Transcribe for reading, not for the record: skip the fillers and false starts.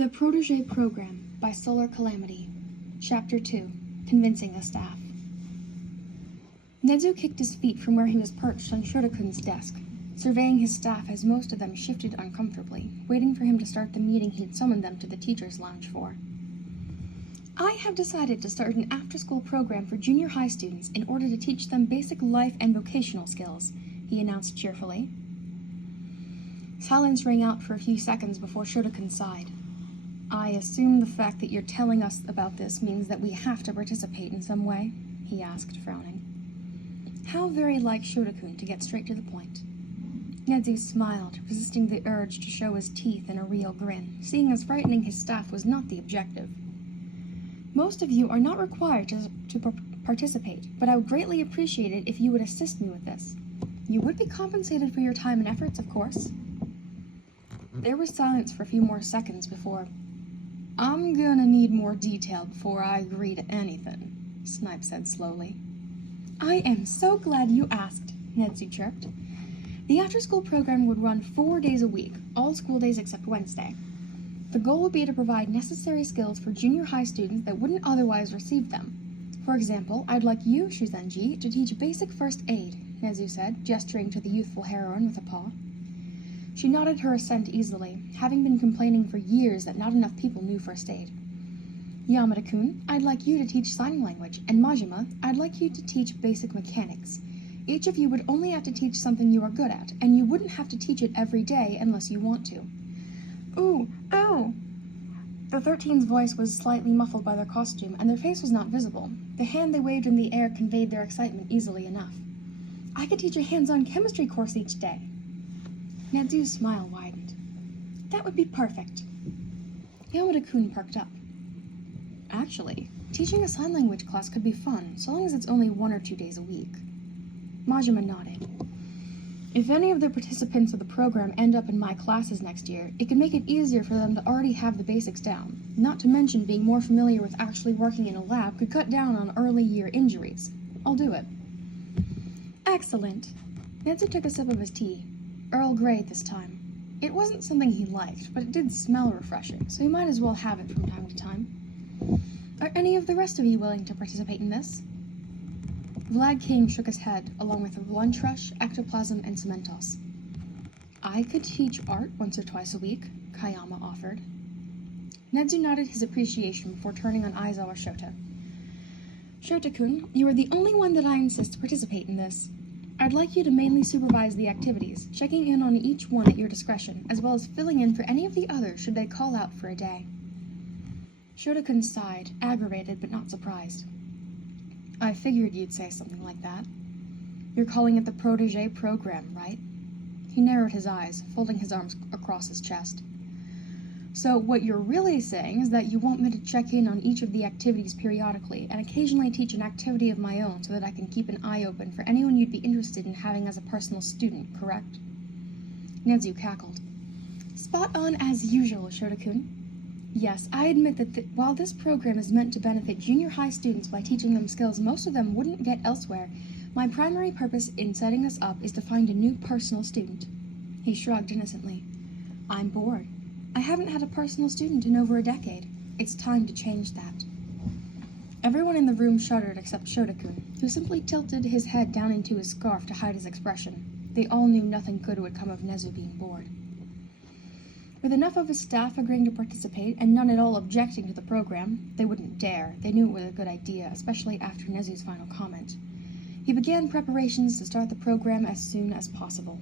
The Protege Program by SolarCalamity, Chapter 2, Convincing the Staff. Nezu kicked his feet from where he was perched on Shotokun's desk, surveying his staff as most of them shifted uncomfortably, waiting for him to start the meeting he'd summoned them to the teacher's lounge for. I have decided to start an after-school program for junior high students in order to teach them basic life and vocational skills, he announced cheerfully. Silence rang out for a few seconds before Shotokun sighed. I assume the fact that you're telling us about this means that we have to participate in some way, he asked, frowning. How very like Shotokun to get straight to the point. Nezu smiled, resisting the urge to show his teeth in a real grin, seeing as frightening his staff was not the objective. Most of you are not required to participate, but I would greatly appreciate it if you would assist me with this. You would be compensated for your time and efforts, of course. There was silence for a few more seconds before, I'm gonna need more detail before I agree to anything, Snipe said slowly. I am so glad you asked, Nezu chirped. The after-school program would run 4 days a week, all school days except Wednesday. The goal would be to provide necessary skills for junior high students that wouldn't otherwise receive them. For example, I'd like you, Shuzenji, to teach basic first aid, Nezu said, gesturing to the youthful heroine with a paw. She nodded her assent easily, having been complaining for years that not enough people knew first aid. Yamada-kun, I'd like you to teach sign language, and Majima, I'd like you to teach basic mechanics. Each of you would only have to teach something you are good at, and you wouldn't have to teach it every day unless you want to. Ooh! The 13's voice was slightly muffled by their costume, and their face was not visible. The hand they waved in the air conveyed their excitement easily enough. I could teach a hands-on chemistry course each day. Nezu's smile widened. That would be perfect. Yamada-kun perked up. Actually, teaching a sign language class could be fun, so long as it's only 1 or 2 days a week. Majima nodded. If any of the participants of the program end up in my classes next year, it could make it easier for them to already have the basics down. Not to mention being more familiar with actually working in a lab could cut down on early year injuries. I'll do it. Excellent. Nezu took a sip of his tea. Earl Grey this time. It wasn't something he liked, but it did smell refreshing, so he might as well have it from time to time. Are any of the rest of you willing to participate in this? Vlad King shook his head, along with lunch rush, ectoplasm, and cementos. I could teach art once or twice a week, Kayama offered. Nezu nodded his appreciation before turning on Aizawa Shota. Shota-kun, you are the only one that I insist to participate in this. I'd like you to mainly supervise the activities, checking in on each one at your discretion, as well as filling in for any of the others should they call out for a day. Shota-kun sighed, aggravated but not surprised. I figured you'd say something like that. You're calling it the Protege Program, right? He narrowed his eyes, folding his arms across his chest. So what you're really saying is that you want me to check in on each of the activities periodically, and occasionally teach an activity of my own so that I can keep an eye open for anyone you'd be interested in having as a personal student, correct? Nezu cackled. Spot on as usual, Shota-kun. Yes, I admit that while this program is meant to benefit junior high students by teaching them skills most of them wouldn't get elsewhere, my primary purpose in setting this up is to find a new personal student. He shrugged innocently. I'm bored. I haven't had a personal student in over a decade. It's time to change that. Everyone in the room shuddered except Shota-kun, who simply tilted his head down into his scarf to hide his expression. They all knew nothing good would come of Nezu being bored. With enough of his staff agreeing to participate and none at all objecting to the program, they wouldn't dare. They knew it was a good idea, especially after Nezu's final comment. He began preparations to start the program as soon as possible.